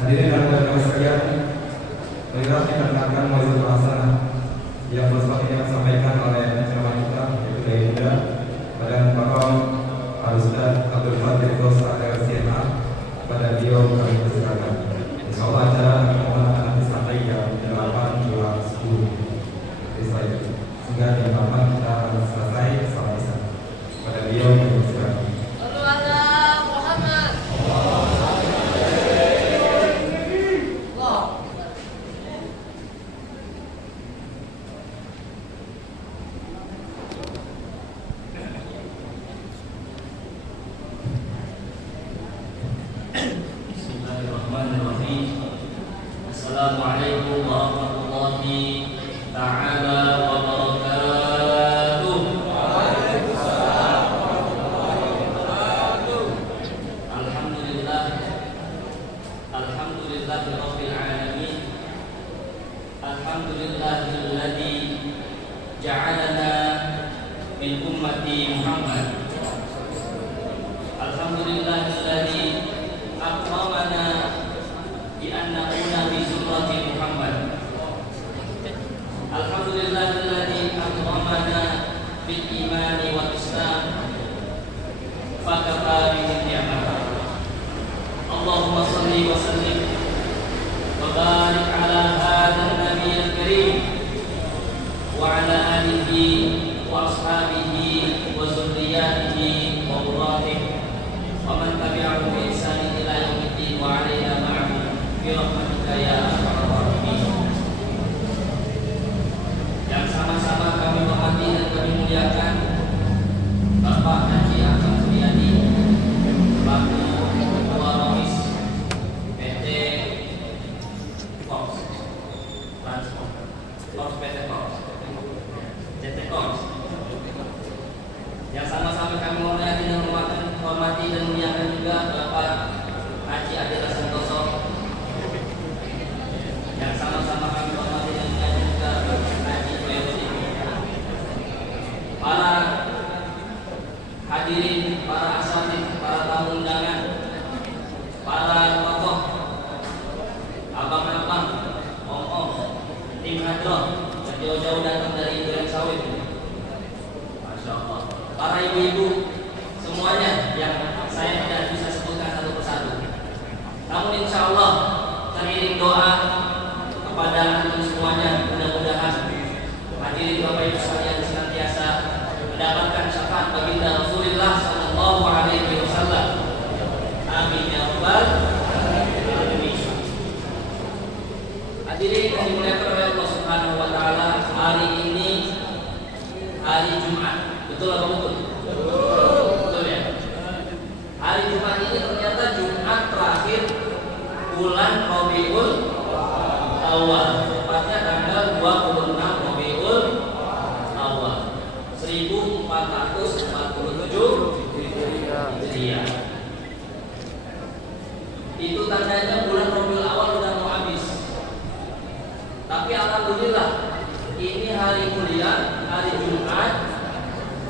Hadirin dan hadirat sekalian, marilah kita dengarkan mau'izah hasanah yang berselanjutnya disampaikan oleh ceramah kita yaitu dari Bunda Badan Pakam Al-Ustaz Abdul Fatir Gos Agar CNA. Pada beliau kami persilakan. Insyaallah acara akan nanti sampai jam 8.10 sehingga jam 8 kita akan selesai sampai di sana. Pada beliau kami persilakan. Assalamualaikum warahmatullahi ta'ala wabarakatuh. Waalaikumsalam warahmatullahi wabarakatuh. Alhamdulillah, alhamdulillahirabbil alamin. Alhamdulillahilladzi ja'alana min ummati Muhammad. Alhamdulillahilladzi akramana bi an nakuna bi zumrati Muhammad. Alhamdulillahilladzi akramana bil imani wal islam fakafa bihi ni'mah. Allahumma shalli wa sallim wa barik ala hadzal nabiyil karim wa ala alihi wa ashabihi wa dzurriyyatihi wa qurratihi wa man tabi'ahum bi ihsanin ila yaumiddin wa alaina ma'ahum birahmatika ya arhamar rahimin. Yang sama-sama kami hormati dan kami muliakan Bapak Haji Ahmad Suryadi selaku Ketua Romis PT Corps Transport PT Corps PT Corps. Yang sama-sama kami hormati dan muliakan juga Bapak Haji Adila Santoso. Yang sama-sama kami hormati dan muliakan juga Bapak Haji Koyoti. Para hadirin, para asatidz, para tamu undangan, para tokoh, abang-abang, om-om, tim hadroh, jauh-jauh datang dari Duren Sawit. Masya Allah. Para ibu-ibu semuanya yang saya tidak bisa sebutkan satu persatu. Namun insya Allah teriring doa kepada antum semuanya, mudah-mudahan hadirin Bapak Ibu sekalian senantiasa mendapatkan syafaat baginda Rasulullah sallallahu alaihi wasallam. Amin ya rabbal alamin. Hadirin yang dimuliakan oleh Allah Subhanahu wa taala, hari ini hari Jumat. Betul atau betul? Betul ya. Hari Jumat ini ternyata Jumat terakhir bulan Rabiul Awal, tepatnya tanggal 26 Rabiul Awal 1447 Hijriah. Itu tandanya bulan Rabiul Awal sudah mau habis. Tapi alhamdulillah ini hari mulia, hari Jumat,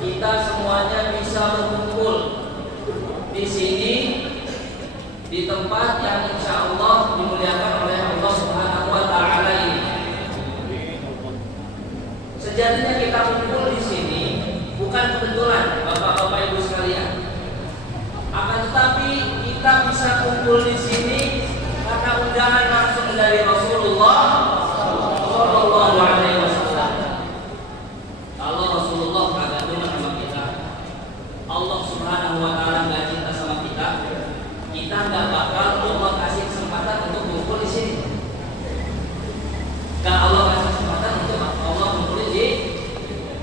kita semuanya bisa berkumpul di sini di tempat yang insya Allah dimuliakan oleh Allah Subhanahu wa taala ini. Sejatinya kita kumpul di sini bukan kebetulan Bapak-bapak Ibu sekalian. Akan tetapi kita bisa kumpul di sini karena undangan langsung dari Rasulullah sallallahu alaihi wasallam. Kalau Rasulullah kagak dengar sama kita, Allah Subhanahu wa taala enggak cinta sama kita, kita enggak bakal Allah kasih kesempatan untuk kumpul di sini. Enggak Allah kasih kesempatan untuk Allah kumpul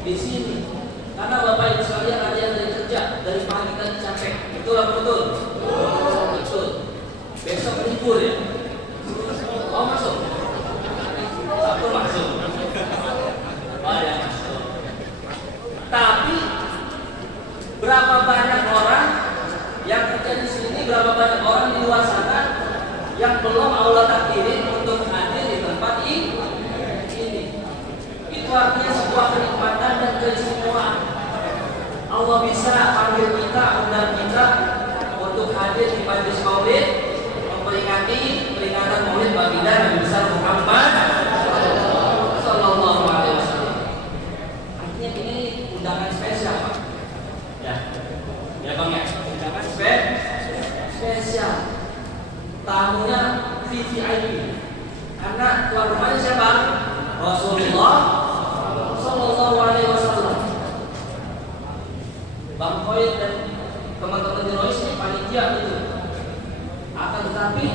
di sini. Karena Bapak Ibu sekalian ada yang dari kerja, dari pagi tadi capek. Betul atau betul? Betul. Besok libur ya. Oh masuk. Sabtu masuk. Oh ya masuk. Tapi berapa banyak orang yang kerja di sini, berapa banyak orang di luar sana yang belum Allah takdirin untuk hadir di tempat ini. Itu artinya sebuah kenikmatan dan keistimewaan. Allah bisa panggil kita, undang kita untuk hadir di majelis maulid, memperingati tamunya VVIP. Karena tuan rumahnya siapa? Rasulullah Sallallahu Alaihi Wasallam. Bang Khoir dan teman-teman di Rois ini panitia itu. Akan tetapi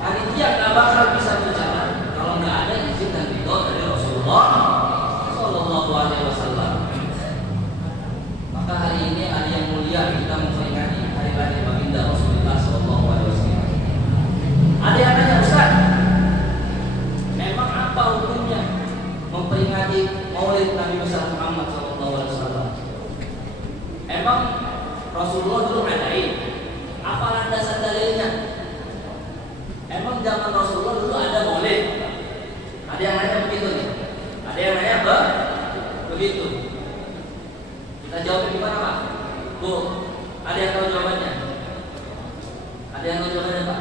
panitia nggak bakal bisa berjalan kalau nggak ada izin dan ridho dari Rasulullah Sallallahu Alaihi Wasallam. Maka hari ini hari yang mulia kita memperingati hari lahir baginda Rasulullah Sallallahu Alaihi Wasallam. Ada yang tanya, Ustaz, memang apa hukumnya memperingati Maulid Nabi besar Muhammad Sallallahu Alaihi Wasallam? Emang Rasulullah dulu adain? Apa landasan dalilnya? Emang zaman Rasulullah dulu ada Maulid? Ada yang nanya begitu nih? Ada yang nanya begitu? Kita jawab gimana Pak? Bu, ada yang tahu jawabannya? Ada yang tahu jawabannya Pak?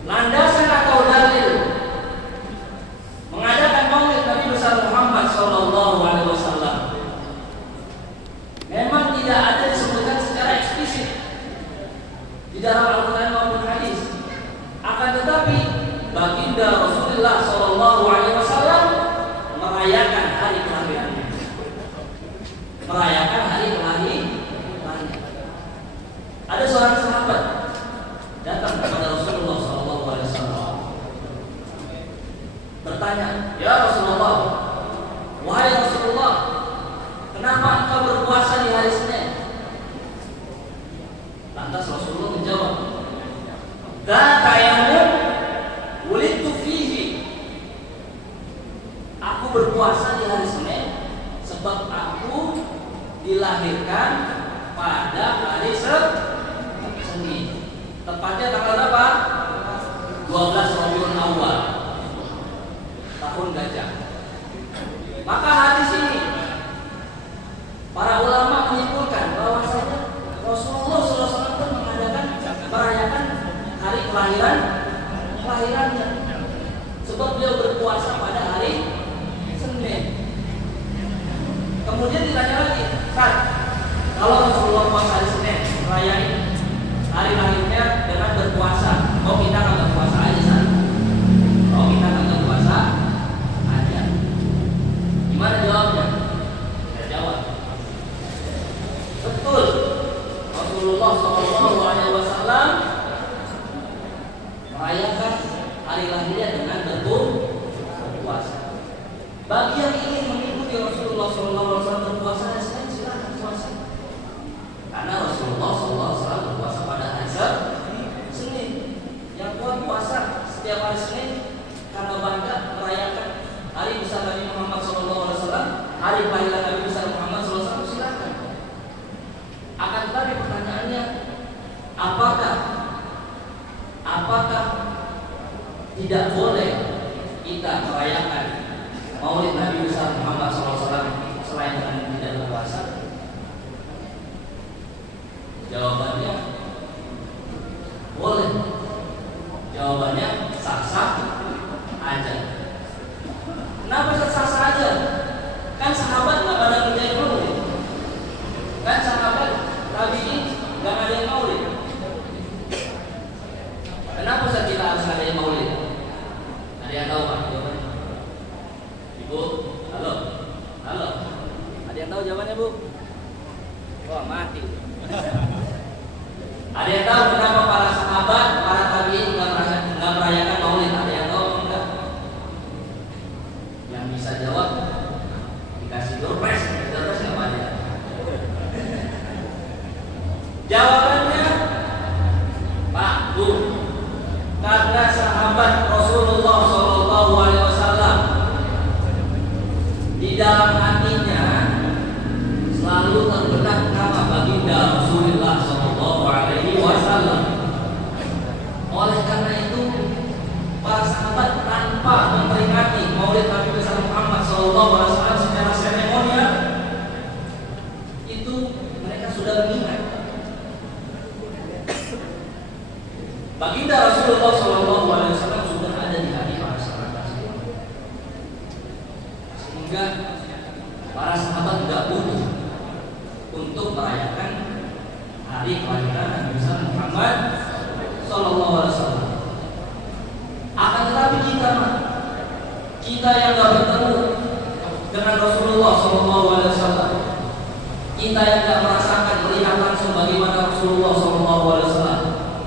Landasan atau dalil mengadakan Maulid Nabi besar Muhammad Sallallahu Alaihi Wasallam memang tidak ada disebutkan secara eksplisit di dalam Al-Quran maupun hadis. Akan tetapi baginda Rasulullah Sallallahu Alaihi Wasallam merayakan hari kelahirannya, merayakan hari kelahirannya. Ada seorang sahabat datang kepada Rasulullah Sallallahu Alaihi Wasallam bertanya, ya Rasulullah, wahai Rasulullah, kenapa engkau berpuasa di hari Senin? Lantas Rasulullah menjawab, dzaka yaumun wulidtu fihi. Aku berpuasa di hari Senin sebab aku dilahirkan pada hari Senin. Tepatnya tanggal berapa? 12 Rabiul Awal, tahun gajah. Maka hadis ini para ulama menyimpulkan bahwasanya Rasulullah SAW pun merayakan hari kelahirannya, sebab beliau berpuasa pada hari Senin. Kemudian ditanya lagi, Ustaz, kalau Rasulullah puasa hari Senin, merayakan hari lahirnya dengan berpuasa, oh kita nggak berpuasa aja Ustaz? Oh kita nggak berpuasa aja? Gimana jawabnya? Saya jawab, betul. Rasulullah SAW merayakan hari lahirnya dengan berpuasa. Bagi yang ingin mengikuti Rasulullah SAW berpuasa hari Senin, silakan puasa. Karena Rasulullah SAW berpuasa pada hari Senin. Yang kuat puasa setiap hari Senin karena bangga merayakan hari besar Nabi Muhammad SAW, hari kelahiran Nabi besar Muhammad SAW, silakan. Akan tetapi pertanyaannya, apakah tidak boleh kita merayakan Maulid Nabi besar Muhammad SAW selain dengan tidak berpuasa? Jawabannya boleh. Jawabannya sah-sah aja. Kenapa sah-sah aja? Kan sahabat nggak pada kerjain maulid. Kan sahabat tabi'in nggak ada yang maulid. Kenapa kita harus ada yang maulid? Ada yang tahu Pak jawabannya? Ibu, halo. Ada yang tahu jawabannya Bu? Wah mati. Ada yang tahu kenapa para sahabat, para tabi'in nggak merayakan maulid? Ada yang tahu enggak? Yang bisa jawab dikasih door prize nggak ada. Jawabannya, Pak, Bu, karena sahabat Rasulullah SAW di dalam hatinya selalu terbenak nama baginda Rasulullah SAW. Oleh karena itu, para sahabat tanpa memperingati Maulid Nabi besar Muhammad SAW secara seremonial, itu mereka sudah mengingat baginda Rasulullah SAW sudah ada di hati para sahabat semua. Sehingga para sahabat tidak butuh untuk merayakan hari kelahiran Nabi besar Muhammad Sallallahu Alaihi Wasallam. Akan tetapi kita yang gak bertemu dengan Rasulullah Sallallahu Alaihi Wasallam, kita yang gak merasakan melihat langsung bagaimana Rasulullah Sallallahu Alaihi Wasallam,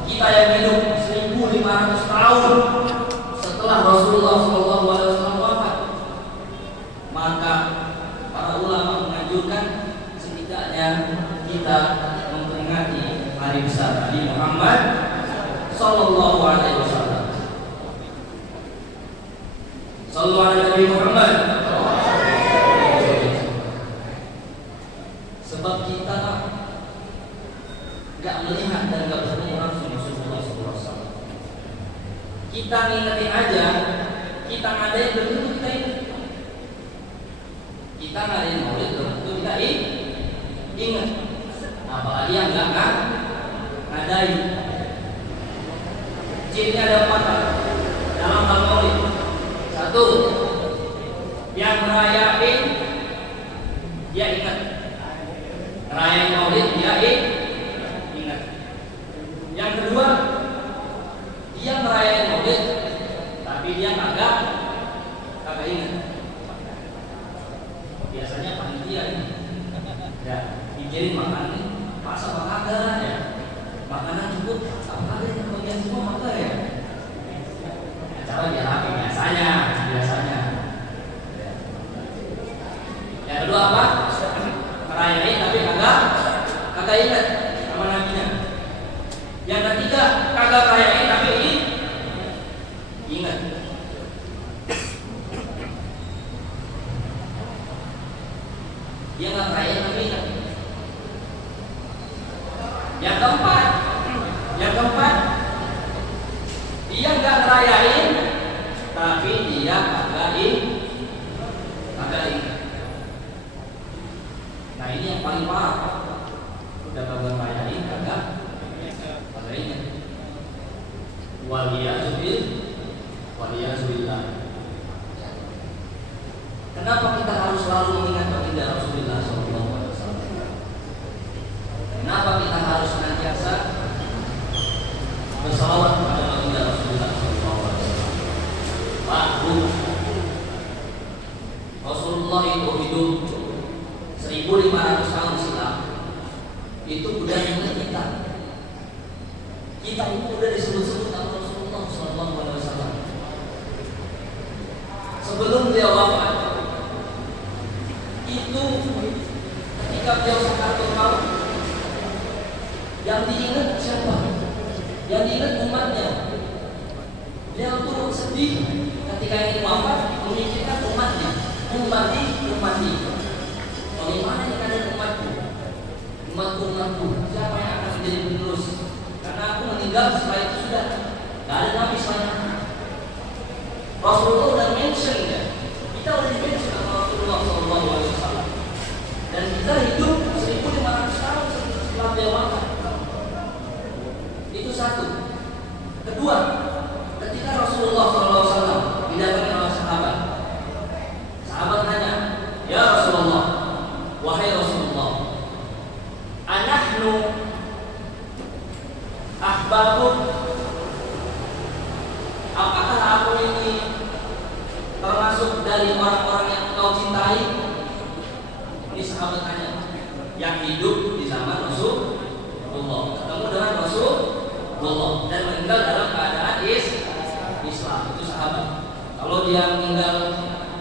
kita yang hidup 1500 tahun setelah Rasulullah Sallallahu Alaihi Wasallam wafat, maka para ulama menganjurkan setidaknya kita memperingati hari besar Nabi Muhammad Sallallahu Alaihi Wasallam. Sallallahu alaihi Nabi Muhammad. Sebab kita gak melihat dan gak bertemu langsung Rasulullah SAW. Kita ngingetin aja, kita ngadain belum tentu kita ingat. Kita ngadain maulid belum tentu kita ingat. Apalagi yang gak ngadain. Cirinya ada 4 dalam hal maulid. 1, yang merayain dia ingat. Ngerayain maulid dia ingat. Yang kedua, dia merayain maulid tapi dia kagak ingat. Biasanya panitia ini ya pikirin makanan ini pas apa kagak ya, makanan cukup apa kagak yang bagian semua maka ya cara biar rapi biasanya. Yang kedua apa? Merayain tapi kagak ingat sama nabinya. Yang ketiga, kagak merayain tapi ingat. Dia nggak merayain tapi ingat. Yang keempat, dia nggak ngerayain tapi dia kagak ingat. Nah ini yang paling parah. Udah kagak ngerayain kagak ingat. Waliyazubillah. Kenapa kita harus selalu mengingat baginda Rasulullah SAW? Kenapa kita harus senantiasa bersalawat kepada baginda Rasulullah SAW? Rasulullah itu hidup 1500 tahun silam. Itu udah ingat kita. Kita itu udah disebut-sebut sama Rasulullah SAW. Sebelum dia wafat, itu ketika beliau sakaratul maut, yang diingat siapa? Yang diingat umatnya. Beliau tuh sedih ketika ingin wafat, memikirkan umatnya. Ummati. Bagaimana yang ada umatku? Umatku. Siapa yang akan menjadi penerus? Karena aku meninggal setelah itu sudah gak ada nabi selanjutnya. Rasulullah udah mention ya. Kita udah di-mention sama Rasulullah SAW. Dan kita hidup 1500 tahun setelah dia wafat. Itu satu. Kedua, ketika Rasulullah SAW didatangi oleh sahabat nanya, ya Rasulullah, wahai Rasulullah, anahnu ahbabuk, apakah aku ini termasuk dari orang-orang yang engkau cintai? Ini sahabat tanya, yang hidup di zaman Rasulullah, ketemu dengan Rasulullah dan meninggal dalam keadaan Islam. Itu sahabat. Kalau dia meninggal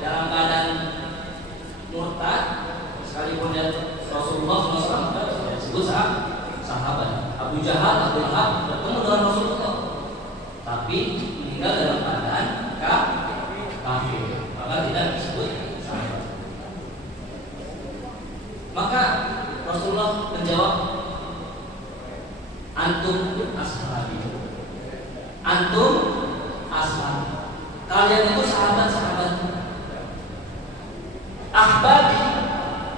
dalam keadaan murtad, sekalipun dia Rasulullah SAW, disebut sahabat. Abu Jahal, Abu Lahab bertemu dengan Rasulullah, tapi meninggal dalam keadaan kafir, maka tidak disebut sahabat. Maka Rasulullah menjawab, antum ashabi. Antum ashabi. Kalian itu sahabat-sahabat. Ahbabi,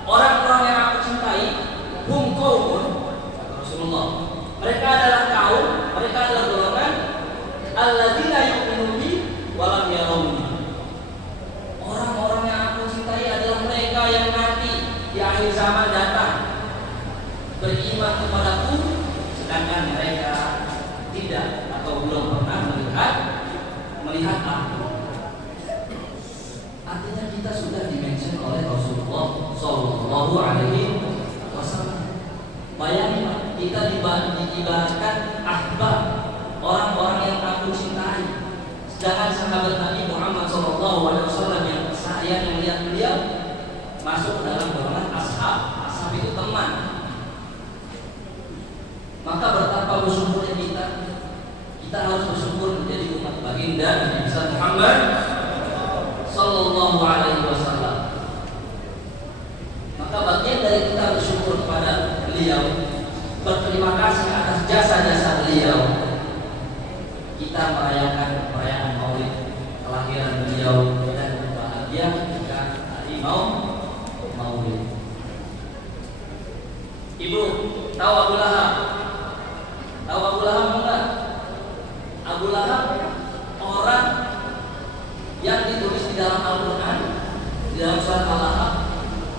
orang-orang yang aku cintai, hum qaumun, kata Rasulullah. Mereka adalah kaum, mereka adalah golongan alladzina yu'minu bi wa lam yarawni. Orang-orang yang aku cintai adalah mereka yang nanti di akhir zaman datang beriman kepadaku sedangkan mereka tidak atau belum pernah melihat aku. Artinya kita sudah dimention oleh Rasulullah Shallallahu Alaihi Wasallam. Bayangin kita diibaratkan ahbab, orang-orang yang aku cintai. Sedangkan sahabat Nabi Muhammad Shallallahu Alaihi Wasallam yang saya yang melihat beliau masuk ke dalam golongan ashab. Ashab itu teman. Maka betapa bersyukurnya kita harus bersyukur menjadi umat baginda Nabi Muhammad Sallallahu Alaihi Wasallam. Maka bagian dari kita bersyukur kepada beliau, berterima kasih atas jasa-jasa beliau, kita merayakan perayaan Maulid kelahiran beliau dan berbahagia ketika hari Maulid. Ibu tahu Abu Lahab? Tahu Abu Lahab enggak? Abu Lahab orang yang ditulis di dalam Al-Quran, di dalam surat Al-Lahab,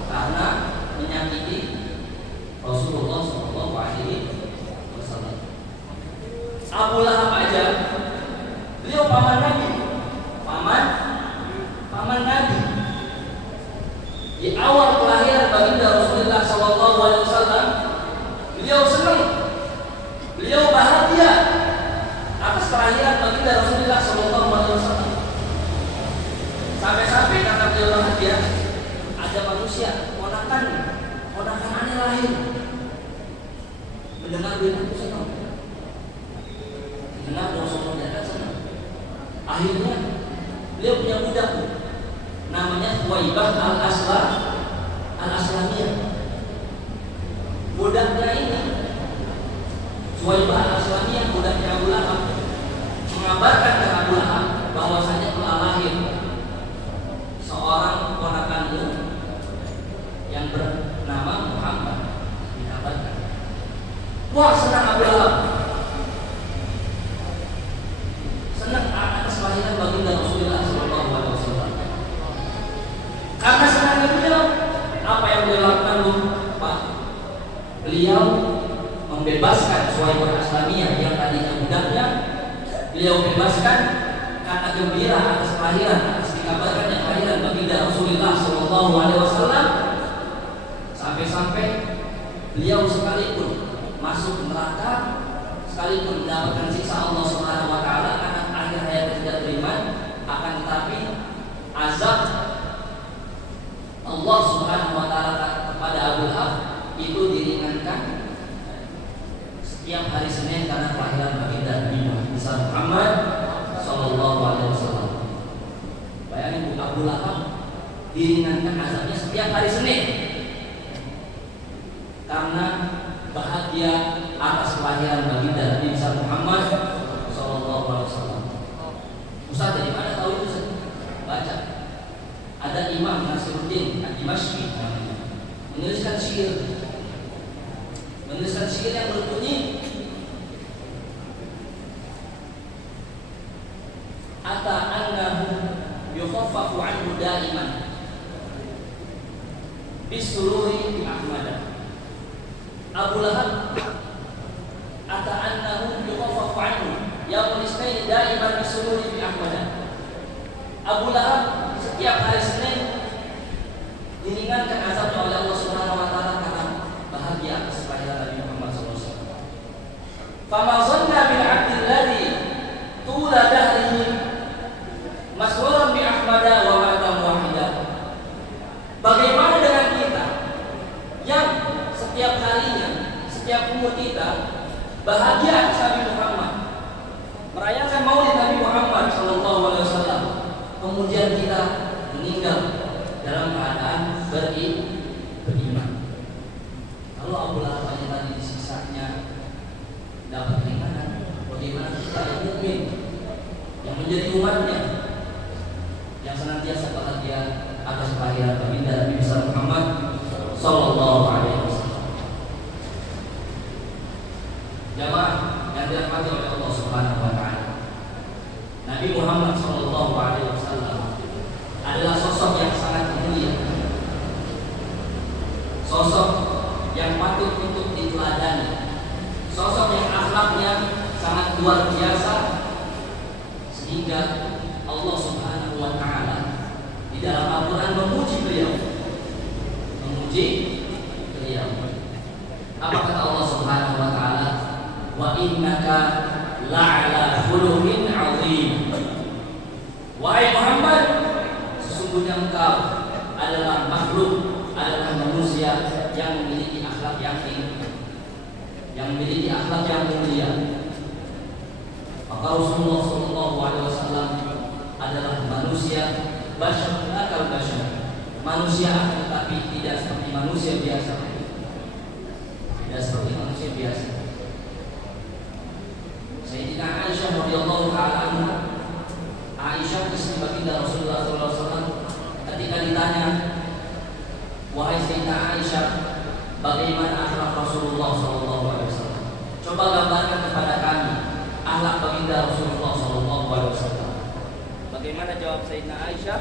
karena menyakiti Rasulullah SAW. Abu Lahab aja, beliau paman Nabi, paman Nabi. Di awal kelahiran baginda Rasulullah SAW, beliau senang, beliau bahagia atas kelahiran baginda Rasulullah SAW. Sampai-sampai kata beliau bahagia, ada manusia, ponakan aneh lahir. Mendengar berita itu senang, mendengar Rasulullah senang. Akhirnya beliau punya budak, namanya Thuwaibah al-Aslamiyah. Budaknya ini, Thuwaibah al-Aslamiyah, budaknya Abu Lahab, mengabarkan ke Abu Lahab bahwasanya telah lahir seorang ponakanmu yang bernama Muhammad, dikabarkan. Wah, senang Abu Lahab, senang atas kelahiran baginda Rasulullah SAW. Karena senangnya beliau, apa yang beliau lakukan, Pak? Beliau membebaskan Thuwaibah al-Aslamiyah yang tadinya budaknya. Beliau bebaskan karena gembira atas kelahiran, atas dikabarkannya kelahiran baginda Rasulullah SAW. Sampai-sampai beliau sekalipun masuk neraka, sekalipun mendapatkan siksa Allah Subhanahu Wa Taala karena akhir hayat tidak beriman, akan tetapi azab Allah Subhanahu Wa Taala kepada Abu Lahab itu diringankan setiap hari Senin karena kelahiran baginda Nabi Muhammad Sallallahu Alaihi Wasallam. Bayangin, Abu Lahab diringankan azabnya setiap hari Senin karena bahagia atas kelahiran baginda Nabi Muhammad Sallallahu Alaihi Wasallam. Ustaz, dari mana tahu itu? Baca. Ada Imam Nasiruddin Ad-Dimashqi menuliskan syair yang berbunyi, ata annahu yukhaffafu anhu daiman bisururi bi Ahmad. Abu Lahab ata annahu yukhaffafu anhu yaumul isnain daiman bisururi bi Ahmad. Abu Lahab setiap hari Senin diringankan azabnya oleh Allah Subhanahu Wa Taala karena bahagia atas kelahiran Nabi Muhammad SAW. Fama zanna bil 'abdil ladzi tula dahrihi masruran bi Ahmad wa mata muwahhida. Bagaimana dengan kita yang setiap harinya, setiap umur kita bahagia atas Nabi Muhammad, merayakan Maulid Nabi Muhammad SAW, kemudian kita meninggal dalam keadaan beriman. Kalau Abu Lahab tadi disiksanya dapat keringanan, bagaimana kita yang mukmin yang menjadi umatnya yang senantiasa bahagia atas kelahiran baginda Nabi Muhammad Sallallahu Alaihi Wasallam. Jamaah yang dirahmati oleh Allah Subhanahu Wa Taala, Nabi Muhammad Sallallahu Alaihi Wasallam adalah sosok yang sangat mulia, sosok yang patut untuk diteladani, sosok yang akhlaknya sangat luar biasa, sehingga Allah Subhanahu wa Ta'ala di dalam Al-Quran memuji beliau. Apa kata Allah Subhanahu wa Ta'ala? Wa innaka la'ala khuluqin 'azim. Wahai Muhammad, sesungguhnya engkau adalah makhluk, adalah manusia yang memiliki akhlak yang tinggi, yang memiliki akhlak yang mulia. Maka Rasulullah SAW adalah manusia basyar akal basyar, manusia tetapi tidak seperti manusia biasa, tidak seperti manusia biasa. Sayyidina Aisyah radhiyallahu taala anha, Aisyah istri baginda Rasulullah SAW, ketika ditanya, wahai Sayyidina Aisyah, bagaimana akhlak Rasulullah SAW? Coba gambarkan kepada kami akhlak baginda Rasulullah SAW. Bagaimana jawab Sayyidina Aisyah?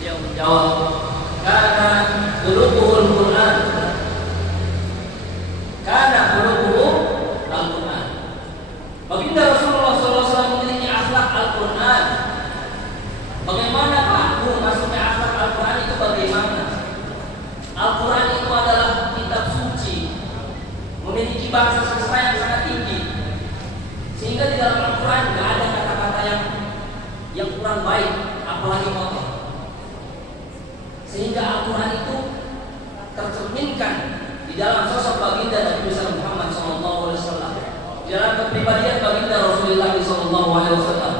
Dia menjawab, karena khuluquhul Quran, karena khuluquhul Al-Quran. Baginda Rasulullah SAW memiliki akhlak Al-Quran. Bagaimana Pak? Maksudnya akhlak Al-Quran itu bagaimana? Al-Quran itu adalah kitab suci, memiliki bahasa sastra yang sangat tinggi, sehingga di dalam Al-Quran tidak ada kata-kata yang kurang baik, apalagi kotor. Sehingga Al-Quran itu tercerminkan di dalam sosok baginda Nabi besar Muhammad SAW, di dalam kepribadian baginda Rasulullah SAW,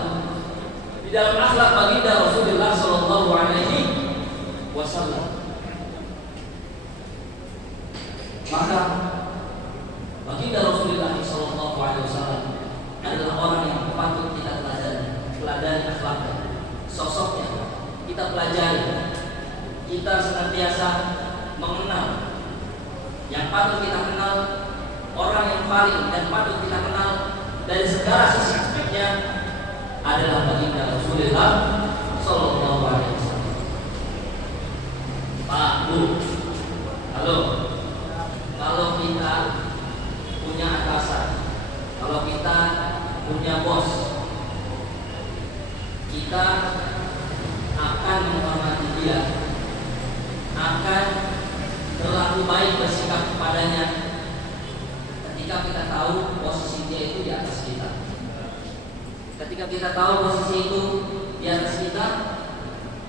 di dalam akhlak baginda Rasulullah SAW. Maka baginda Rasulullah SAW adalah orang yang patut kita teladani akhlaknya, sosoknya kita pelajari. Kita senantiasa mengenal yang patut kita kenal, orang yang paling dan patut kita kenal dari segala sisi aspeknya adalah baginda Rasulullah Sallallahu Alaihi Wasallam. Pak, Bu, halo. Kalau kita punya atasan, kalau kita punya bos, kita akan menghormati dia, akan berlaku baik bersikap kepadanya ketika kita tahu posisi dia itu di atas kita. Ketika kita tahu posisi itu di atas kita,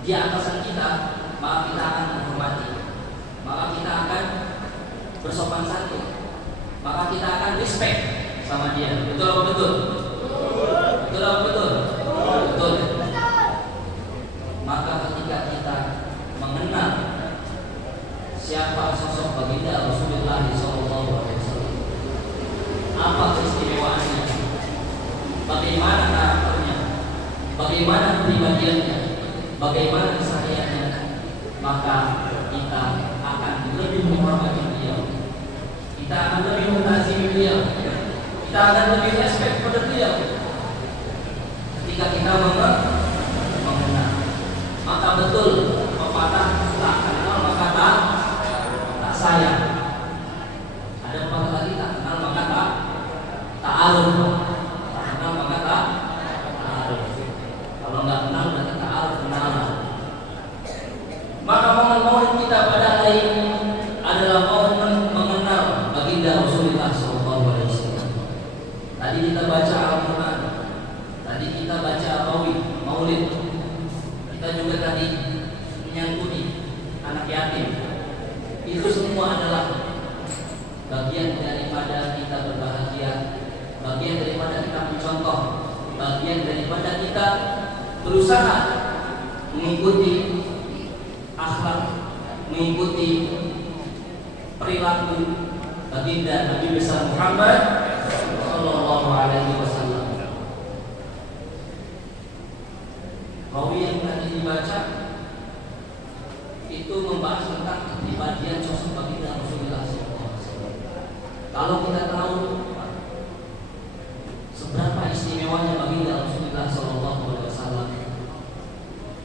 dia atasan kita, maka kita akan menghormati, maka kita akan bersopan santun, maka kita akan respect sama dia. Betul apa betul? Betul apa betul? Betul. Maka ketika kita mengenal siapa sosok baginda Rasulullah SAW, apa keistimewaannya, bagaimana karakternya, bagaimana kepribadiannya, bagaimana kesehariannya, maka kita akan lebih menghormati beliau, kita akan lebih mengasihi beliau, kita akan lebih respect pada beliau. Ketika kita mengenal, maka betul pepatah tak kenal maka tak sayang. Ada pepatah lagi, tak kenal maka tak aruf, tak kenal maka tak aruf. Kalau nggak kenal berarti tak aruf kenalan. Maka momen-momen kita pada hari ini adalah momen mengenal baginda Rasulullah SAW. Tadi kita baca Al-Quran, tadi kita baca Maulid, kita juga tadi menyantuni anak yatim. Itu semua adalah bagian daripada kita berbahagia, bagian daripada kita mencontoh, bagian daripada kita berusaha mengikuti akhlak, mengikuti perilaku baginda Nabi besar Muhammad Sallallahu Alaihi Wasallam. Rawi yang tadi dibaca itu membahas tentang kepribadian sosok baginda Rasulullah SAW. Kalau kita tahu seberapa istimewanya baginda Rasulullah SAW,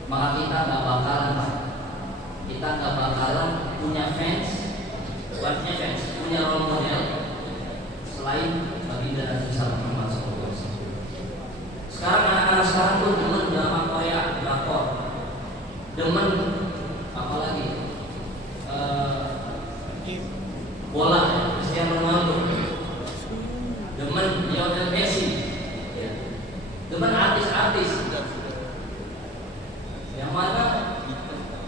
maka kita nggak bakalan punya fans, bukannya fans, punya role model selain baginda Nabi Muhammad SAW. Sekarang anak-anak sekarang tuh demen drama Korea, drakor, demen apalagi bola, Cristiano Ronaldo, demen Lionel Messi, ya. Demen artis-artis, yang mana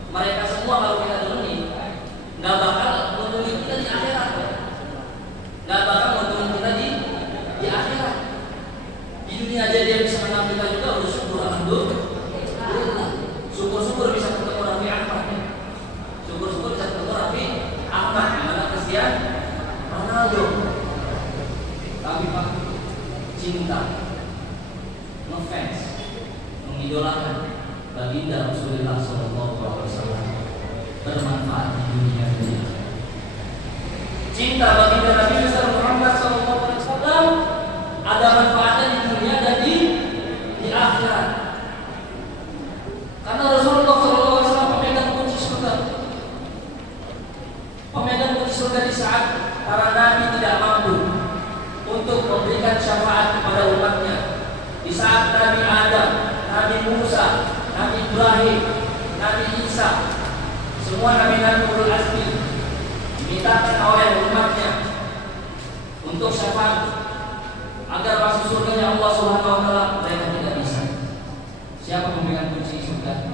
mereka semua kalau kita demenin nggak bakal nguntungin kita di akhirat, nggak bakal nguntungin kita di akhirat. Di dunia aja dia bisa menang kita juga, udah syukur alhamdulillah. Syukur-syukur bisa ketemu Raffi Ahmad, ya. Syukur-syukur bisa ketemu Raffi Ahmad, gimana Cristiano Ronaldo. Tapi Pak, cinta, ngefans, mengidolakan baginda Rasulullah SAW bermanfaat di dunia dan di akhirat. Cinta baginda Nabi Muhammad SAW ada manfaatnya di dunia dan di akhirat. Karena Rasulullah SAW pemegang kunci surga. Pemegang kunci surga di saat para nabi tidak mampu untuk memberikan syafaat kepada umatnya. Di saat Nabi Adam, Nabi Musa, Nabi Ibrahim, Nabi Isa, semua nabi-nabi ulul azmi dimintakan oleh umatnya untuk syafaat agar masuk surganya Allah Subhanahu wa taala, mereka tidak bisa. Siapa pemegang kunci surga?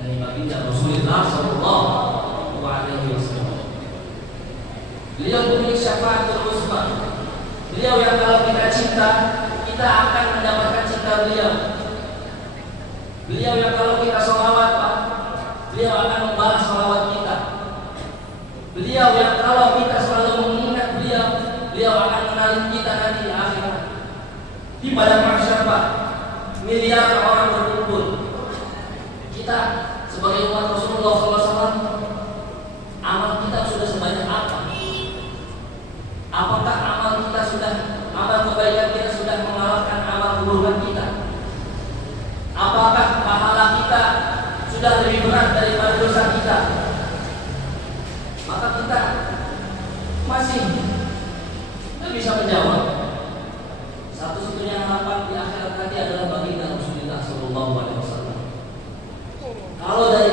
Dari baginda Rasulullah sallallahu alaihi wasallam. Beliau pemilik syafaatul uzma. Beliau yang kalau kita cinta, kita akan mendapatkan cinta beliau. Beliau yang kalau kita sholawat, Pak, beliau akan membalas sholawat kita. Beliau yang kalau kita selalu mengingat beliau, beliau akan mengenalin kita nanti di akhirat. Di padang mahsyar, Pak, miliar orang berkumpul. Kita sebagai umat Rasulullah SAW, amal kita sudah sebanyak apa? Apakah amal kebaikan kita sudah mengalahkan amal keburukan kita? Apakah pahala kita sudah lebih berat daripada dosa kita? Maka kita masih tidak bisa menjawab. Satu-satunya harapan di akhirat nanti adalah baginda Rasulullah SAW. Kalau dari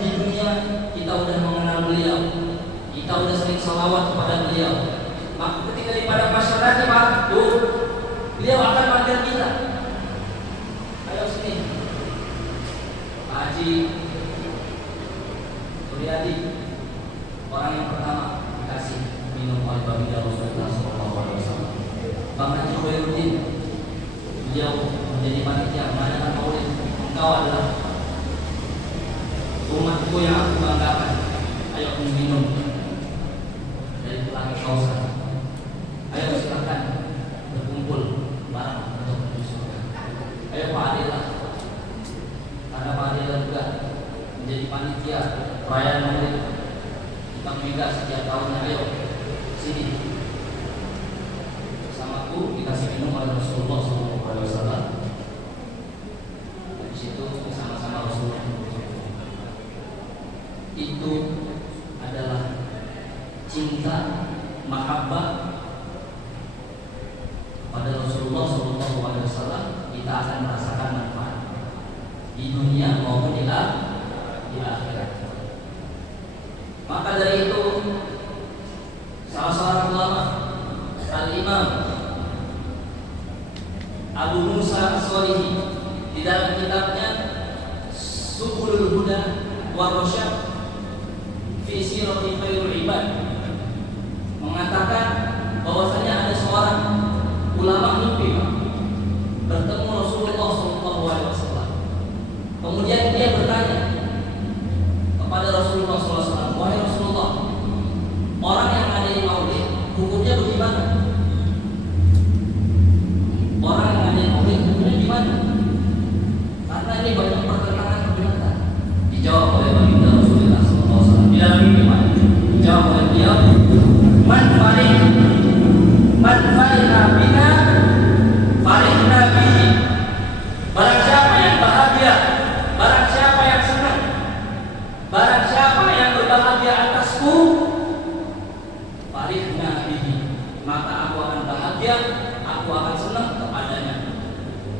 di dunia kita udah mengenal beliau, kita udah sering salawat kepada beliau, maka ketika di padang mahsyar nanti, Pak, beliau akan manggil kita. Ayo sini, Pak Haji Suryadi, orang yang pertama dikasih minum oleh baginda Rasulullah SAW. Bang Haji Khairuddin, beliau menjadi panitia mengadakan maulid. Engkau adalah umatku yang aku banggakan. Ayo minum dari pelangi Kausar. Ayo silakan berkumpul bareng untuk menuju surga. Ayo Pak Adila, karena Pak Adila juga menjadi panitia perayaan maulid Bang Mega setiap tahunnya. Ayo sini bersamaku, dikasih minum oleh Rasulullah SAW. Di situ bersama-sama Rasulullah. Itu adalah cinta, mahabbah pada Rasulullah SAW. Kita akan merasakan manfaat di dunia maupun di akhirat. Maka dari itu, salah seorang ulama, Al-Imam Abu Musa As-Shalihi, di dalam kitabnya Subulul Huda wa Rasyad fi Sirati Khairul Ibad, mengatakan bahwasanya ada seorang ulama mimpi bertemu Rasulullah SAW. Kemudian dia bertanya kepada Rasulullah SAW, wahai Rasulullah, orang yang ada di maulid hukumnya bagaimana? Orang yang ada di maulid hukumnya gimana? Karena ini banyak pertentangan perdebatan. Dijawab oleh baginda Rasulullah SAW di dalam mimpi. Dijawab oleh beliau, man farihna bina farihna bihi. Barang siapa yang bahagia, barang siapa yang senang, barang siapa yang berbahagia atasku, farihna bihi, maka aku akan bahagia aku akan senang kepadanya,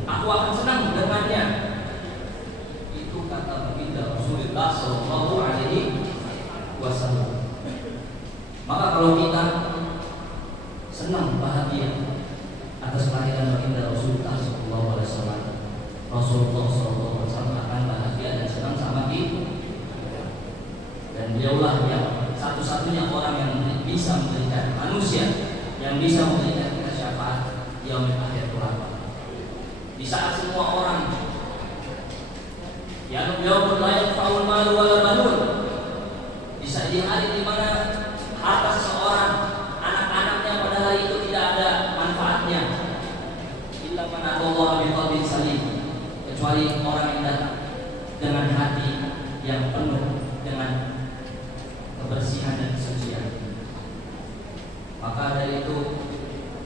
aku akan senang dengannya. Itu kata baginda Rasulullah Shallallahu Alaihi Wasallam. Maka kalau kita senang bahagia atas kelahiran baginda Rasulullah Shallallahu Alaihi Wasallam, Rasulullah Shallallahu Alaihi Wasallam akan bahagia dan senang sama kita. Dan beliaulah yang satu-satunya orang yang bisa memberikan manusia, yang bisa memberikan kita syafaat yaumil akhir kelak. Di saat semua orang yang yaumul la yanfa'ul malu wala banun, bisa di hari di mana harta seseorang, anak-anaknya pada hari itu tidak ada manfaatnya, illa man atallaha biqalbin salim, kecuali orang yang datang dengan hati yang penuh dengan kebersihan dan kesucian. Maka dari itu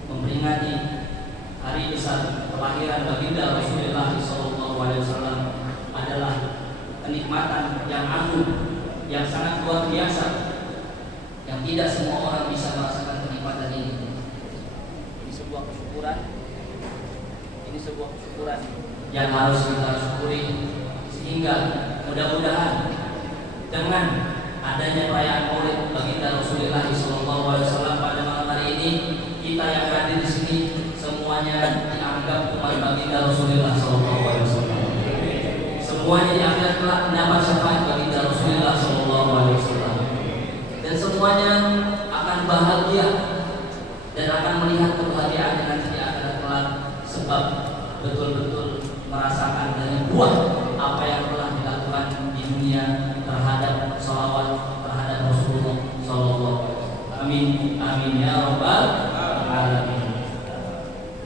memperingati hari besar kelahiran baginda Rasulullah SAW adalah kenikmatan yang agung, yang sangat luar biasa, yang tidak semua orang bisa merasakan kenikmatan ini. Ini sebuah kesyukuran, yang harus kita syukuri, sehingga mudah-mudahan dengan adanya perayaan Maulid baginda Rasulullah SAW pada malam hari ini, kita yang hadir di sini semuanya dianggap umat baginda Rasulullah SAW. Semuanya di akhirat kelak mendapat syafaat baginda Rasulullah SAW, dan semuanya akan bahagia dan akan melihat kebahagiaan nanti di akhirat kelak, sebab betul-betul merasakan dari buah apa yang telah dilakukan di dunia terhadap salawat terhadap Rasulullah Sallallahu Alaihi Wasallam. Amin, amin ya rabbal alamin.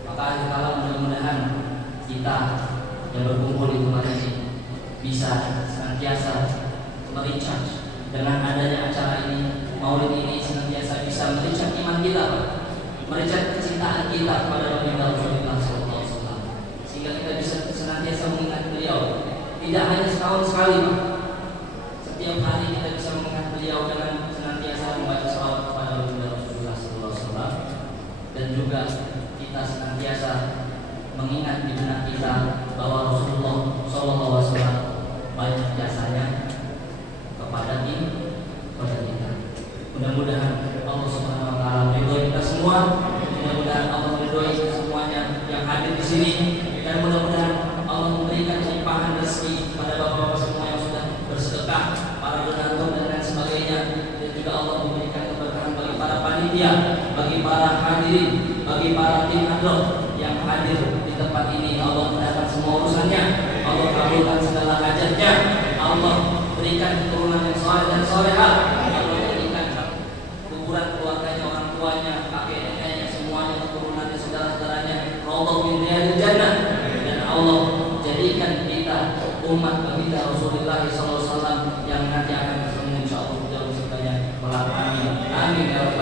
Maka akhir kalam mudah-mudahan kita yang berkumpul di tempat ini bisa senantiasa merecharge dengan adanya acara ini, Maulid ini, senantiasa bisa merecharge iman kita, merecharge kecintaan kita kepada baginda Rasulullah Sallallahu Alaihi Wasallam, sehingga kita bisa senantiasa mengingat beliau. Tidak hanya setahun sekali, Pak. Setiap hari kita bisa mengingat beliau dengan senantiasa membaca salawat kepada baginda Rasulullah Sallallahu Alaihi Wasallam, dan juga kita senantiasa mengingat di benak kita bahwa Rasulullah Sallallahu Alaihi Wasallam banyak jasanya kepada kita. Mudah-mudahan Allah Subhanahu Wa Taala meridhoi kita semua. Mudah-mudahan Allah meridhoi semuanya yang hadir di sini, dan mudah-mudahan Allah memberikan limpahan rezeki pada bapak-bapak semua yang sudah bersedekah, para donatur dan lain sebagainya, dan juga Allah memberikan keberkahan bagi para panitia, bagi para hadirin, bagi para tim hadroh yang hadir di tempat ini. Allah mudahkan semua urusannya, Allah kabulkan segala hajatnya, Allah berikan keturunan yang saleh dan salehah, Allah berikan kuburan keluarganya, orang tuanya, kakek neneknya, semuanya, keturunannya, saudara-saudaranya, Allah min riyadil jannah, dan Allah jadikan kita umat baginda Rasulullah SAW yang nanti akan bertemu insyaallah dalam surganya. Amin, amin ya rabbal